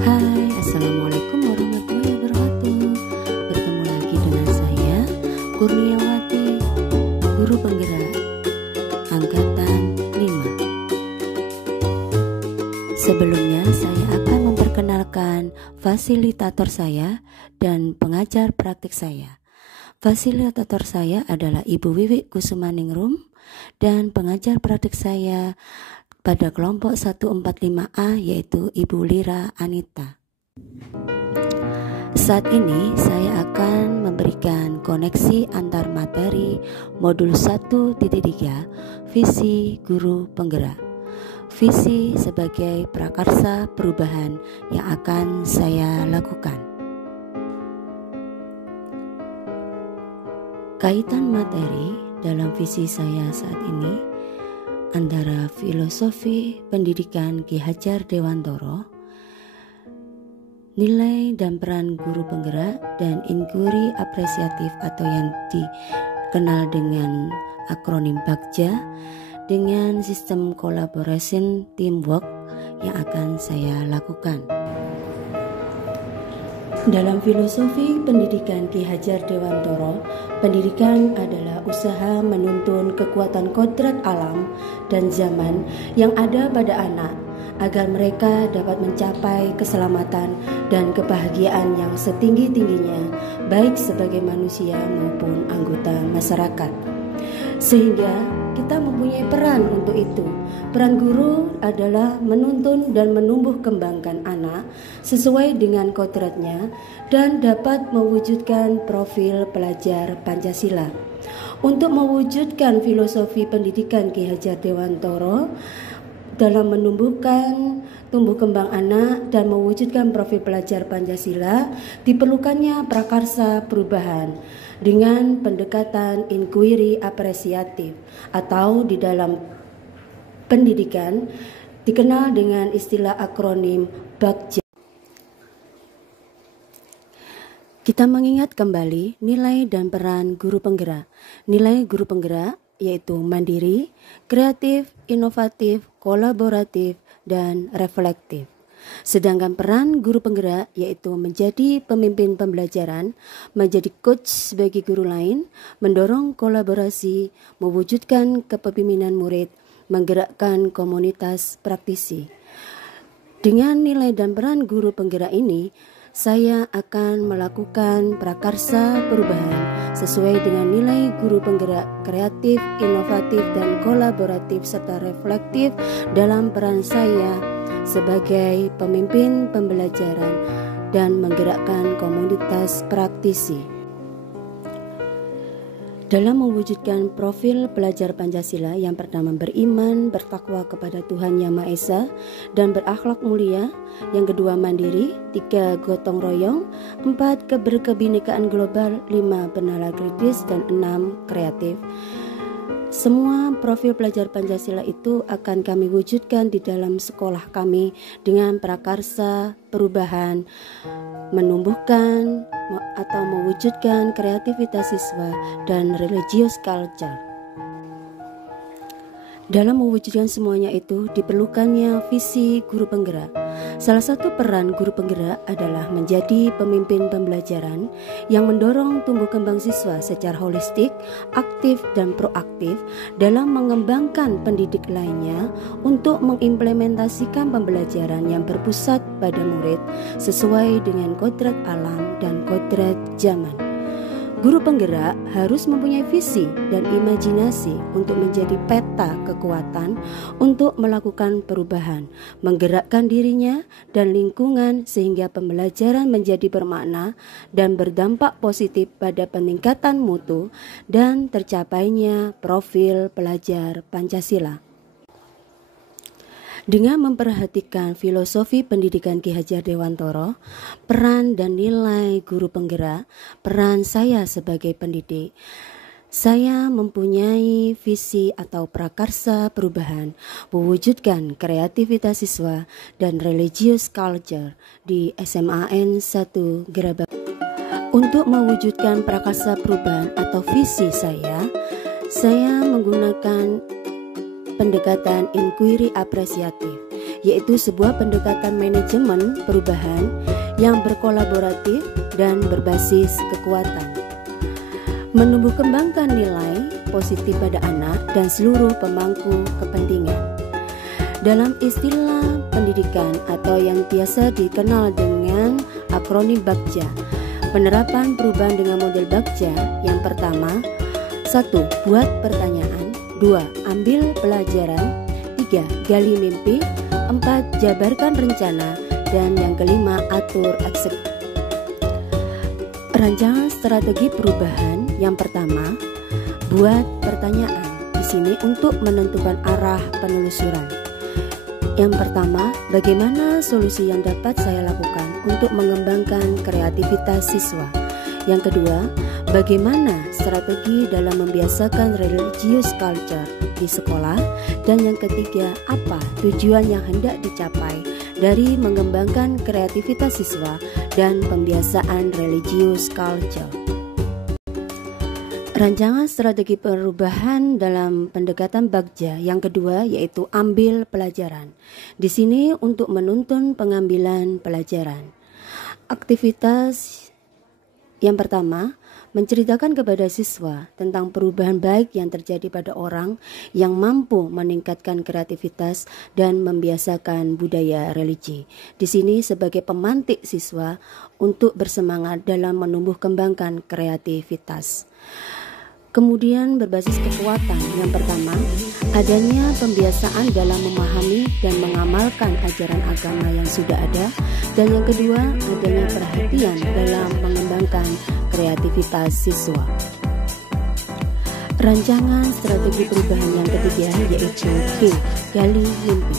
Hai, Assalamualaikum warahmatullahi wabarakatuh. Bertemu lagi dengan saya, Kurniawati, Guru Penggerak Angkatan 5. Sebelumnya saya akan memperkenalkan fasilitator saya dan pengajar praktik saya. Fasilitator saya adalah Ibu Wiwi Kusumaningrum dan pengajar praktik saya pada kelompok 145A yaitu Ibu Lira Anita. Saat ini saya akan memberikan koneksi antar materi modul 1.3 visi guru penggerak. Visi sebagai prakarsa perubahan yang akan saya lakukan. Kaitan materi dalam visi saya saat ini antara filosofi pendidikan Ki Hajar Dewantoro, nilai dan peran guru penggerak, dan inquiry apresiatif atau yang dikenal dengan akronim BAKJA, dengan sistem collaboration teamwork yang akan saya lakukan. Dalam filosofi pendidikan Ki Hajar Dewantoro, pendidikan adalah usaha menuntun kekuatan kodrat alam dan zaman yang ada pada anak agar mereka dapat mencapai keselamatan dan kebahagiaan yang setinggi-tingginya baik sebagai manusia maupun anggota masyarakat. Sehingga kita mempunyai peran untuk itu. Peran guru adalah menuntun dan menumbuh kembangkan anak sesuai dengan kodratnya dan dapat mewujudkan profil pelajar Pancasila. Untuk mewujudkan filosofi pendidikan Ki Hajar Dewantoro dalam menumbuhkan tumbuh kembang anak dan mewujudkan profil pelajar Pancasila, diperlukannya prakarsa perubahan dengan pendekatan inquiry apresiatif atau di dalam pendidikan dikenal dengan istilah akronim BAKJA. Kita mengingat kembali nilai dan peran guru penggerak. Nilai guru penggerak yaitu mandiri, kreatif, inovatif, kolaboratif, dan reflektif. Sedangkan peran guru penggerak yaitu menjadi pemimpin pembelajaran, menjadi coach bagi guru lain, mendorong kolaborasi, mewujudkan kepemimpinan murid, menggerakkan komunitas praktisi. Dengan nilai dan peran guru penggerak ini, saya akan melakukan prakarsa perubahan sesuai dengan nilai guru penggerak kreatif, inovatif, dan kolaboratif serta reflektif dalam peran saya sebagai pemimpin pembelajaran dan menggerakkan komunitas praktisi. Dalam mewujudkan profil pelajar Pancasila, yang pertama beriman, bertakwa kepada Tuhan Yang Maha Esa, dan berakhlak mulia. Yang kedua mandiri, 3 gotong royong, 4 keberkebinekaan global, 5 bernalar kritis, dan 6 kreatif. Semua profil pelajar Pancasila itu akan kami wujudkan di dalam sekolah kami dengan prakarsa perubahan, menumbuhkan atau mewujudkan kreativitas siswa dan religious culture. Dalam mewujudkan semuanya itu diperlukannya visi guru penggerak. Salah satu peran guru penggerak adalah menjadi pemimpin pembelajaran yang mendorong tumbuh kembang siswa secara holistik, aktif dan proaktif dalam mengembangkan pendidik lainnya untuk mengimplementasikan pembelajaran yang berpusat pada murid sesuai dengan kodrat alam dan kodrat zaman. Guru penggerak harus mempunyai visi dan imajinasi untuk menjadi peta kekuatan untuk melakukan perubahan, menggerakkan dirinya dan lingkungan sehingga pembelajaran menjadi bermakna dan berdampak positif pada peningkatan mutu dan tercapainya profil pelajar Pancasila. Dengan memperhatikan filosofi pendidikan Ki Hajar Dewantoro, peran dan nilai guru penggerak, peran saya sebagai pendidik, saya mempunyai visi atau prakarsa perubahan, mewujudkan kreativitas siswa dan religious culture di SMAN 1 Gerabak. Untuk mewujudkan prakarsa perubahan atau visi saya menggunakan pendekatan inquiry apresiatif yaitu sebuah pendekatan manajemen perubahan yang berkolaboratif dan berbasis kekuatan. Menumbuh kembangkan nilai positif pada anak dan seluruh pemangku kepentingan. Dalam istilah pendidikan atau yang biasa dikenal dengan akronim BAGJA, penerapan perubahan dengan model BAGJA yang pertama, 1. Buat pertanyaan, 2. Ambil pelajaran, 3. Gali mimpi, 4. Jabarkan rencana, dan yang kelima, atur eksekusi. Rancangan strategi perubahan yang pertama, buat pertanyaan. Di sini untuk menentukan arah penelusuran. Yang pertama, bagaimana solusi yang dapat saya lakukan untuk mengembangkan kreativitas siswa? Yang kedua, bagaimana strategi dalam membiasakan religious culture di sekolah? Dan yang ketiga, apa tujuan yang hendak dicapai dari mengembangkan kreativitas siswa dan pembiasaan religious culture? Rancangan strategi perubahan dalam pendekatan BAGJA yang kedua yaitu ambil pelajaran. Di sini untuk menuntun pengambilan pelajaran. Aktivitas yang pertama, menceritakan kepada siswa tentang perubahan baik yang terjadi pada orang yang mampu meningkatkan kreativitas dan membiasakan budaya religi. Di sini sebagai pemantik siswa untuk bersemangat dalam menumbuh kembangkan kreativitas. Kemudian berbasis kekuatan. Yang pertama, adanya pembiasaan dalam memahami dan mengamalkan ajaran agama yang sudah ada. Dan yang kedua, adanya perhatian dalam mengembangkan kreativitas siswa. Rancangan strategi perubahan yang ketiga yaitu G, gali mimpi.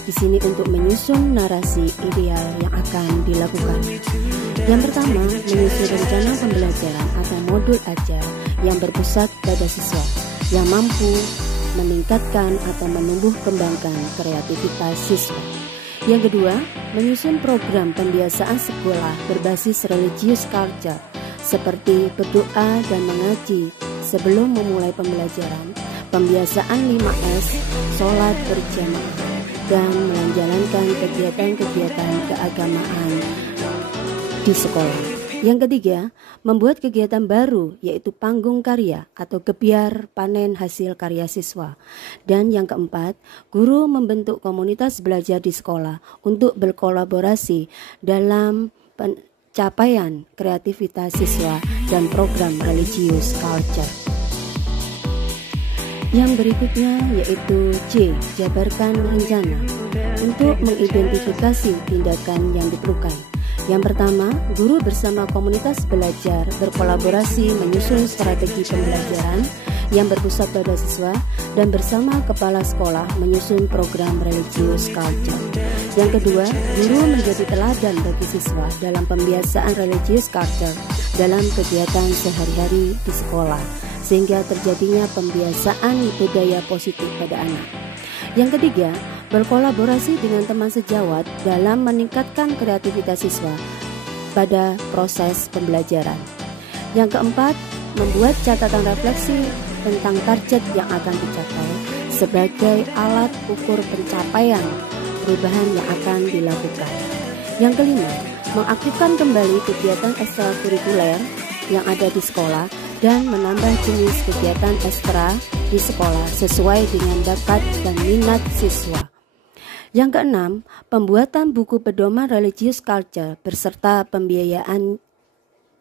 Di sini untuk menyusun narasi ideal yang akan dilakukan. Yang pertama, menyusun rencana pembelajaran atau modul ajar yang berpusat pada siswa yang mampu meningkatkan atau menumbuh kembangkan kreativitas siswa. Yang kedua, menyusun program pembiasaan sekolah berbasis religious culture seperti berdoa dan mengaji sebelum memulai pembelajaran, pembiasaan 5S, sholat berjamaah, dan menjalankan kegiatan-kegiatan keagamaan di sekolah. Yang ketiga, membuat kegiatan baru yaitu panggung karya atau gebiar panen hasil karya siswa. Dan yang keempat, guru membentuk komunitas belajar di sekolah untuk berkolaborasi dalam pencapaian kreativitas siswa dan program religious culture. Yang berikutnya yaitu J, jabarkan rencana untuk mengidentifikasi tindakan yang diperlukan. Yang pertama, guru bersama komunitas belajar berkolaborasi menyusun strategi pembelajaran yang berpusat pada siswa dan bersama kepala sekolah menyusun program religious culture. Yang kedua, guru menjadi teladan bagi siswa dalam pembiasaan religious culture dalam kegiatan sehari-hari di sekolah, sehingga terjadinya pembiasaan budaya positif pada anak. Yang ketiga, berkolaborasi dengan teman sejawat dalam meningkatkan kreativitas siswa pada proses pembelajaran. Yang keempat, membuat catatan refleksi tentang target yang akan dicapai sebagai alat ukur pencapaian perubahan yang akan dilakukan. Yang kelima, mengaktifkan kembali kegiatan ekstrakurikuler yang ada di sekolah dan menambah jenis kegiatan ekstra di sekolah sesuai dengan bakat dan minat siswa. Yang keenam, pembuatan buku pedoman religious culture beserta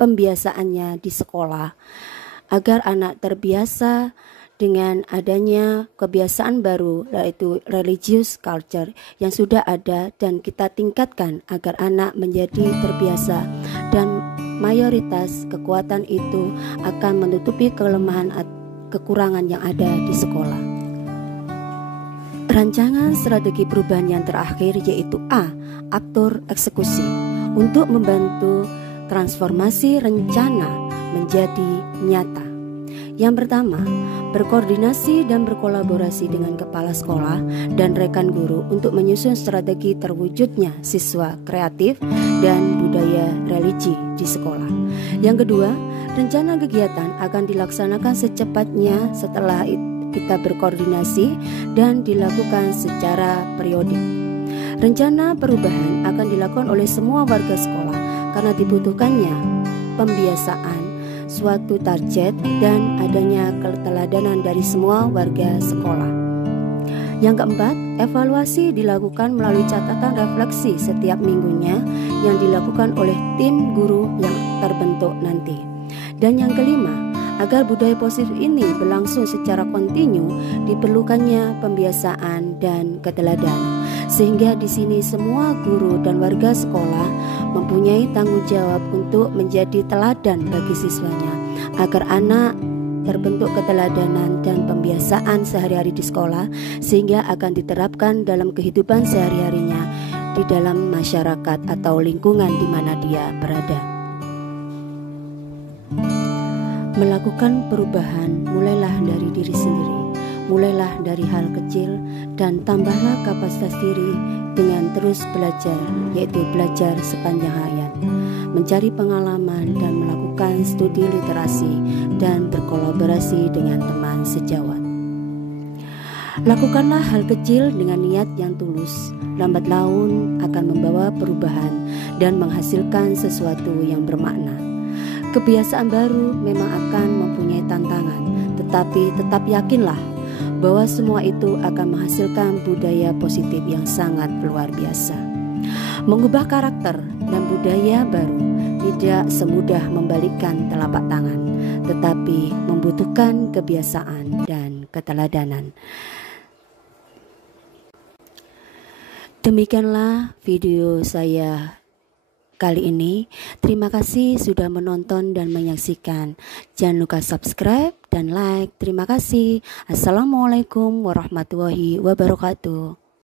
pembiasaannya di sekolah agar anak terbiasa dengan adanya kebiasaan baru yaitu religious culture yang sudah ada dan kita tingkatkan agar anak menjadi terbiasa dan mayoritas kekuatan itu akan menutupi kelemahan kekurangan yang ada di sekolah. Rancangan strategi perubahan yang terakhir yaitu A, atur eksekusi untuk membantu transformasi rencana menjadi nyata. Yang pertama, berkoordinasi dan berkolaborasi dengan kepala sekolah dan rekan guru untuk menyusun strategi terwujudnya siswa kreatif dan budaya religi di sekolah. Yang kedua, rencana kegiatan akan dilaksanakan secepatnya setelah kita berkoordinasi dan dilakukan secara periodik. Rencana perubahan akan dilakukan oleh semua warga sekolah karena dibutuhkannya pembiasaan, suatu target, dan adanya keteladanan dari semua warga sekolah. Yang keempat, evaluasi dilakukan melalui catatan refleksi setiap minggunya yang dilakukan oleh tim guru yang terbentuk nanti. Dan yang kelima, agar budaya positif ini berlangsung secara kontinu, diperlukannya pembiasaan dan keteladanan. Sehingga di sini semua guru dan warga sekolah mempunyai tanggung jawab untuk menjadi teladan bagi siswanya, agar anak terbentuk keteladanan dan pembiasaan sehari-hari di sekolah, sehingga akan diterapkan dalam kehidupan sehari-harinya di dalam masyarakat atau lingkungan di mana dia berada. Melakukan perubahan mulailah dari diri sendiri, mulailah dari hal kecil, dan tambahlah kapasitas diri dengan terus belajar, yaitu belajar sepanjang hayat, mencari pengalaman dan melakukan studi literasi dan berkolaborasi dengan teman sejawat. Lakukanlah hal kecil dengan niat yang tulus, lambat laun akan membawa perubahan dan menghasilkan sesuatu yang bermakna. Kebiasaan baru memang akan mempunyai tantangan, tetapi tetap yakinlah bahwa semua itu akan menghasilkan budaya positif yang sangat luar biasa. Mengubah karakter dan budaya baru tidak semudah membalikkan telapak tangan, tetapi membutuhkan kebiasaan dan keteladanan. Demikianlah video saya kali ini. Terima kasih sudah menonton dan menyaksikan. Jangan lupa subscribe dan like. Terima kasih. Assalamualaikum warahmatullahi wabarakatuh.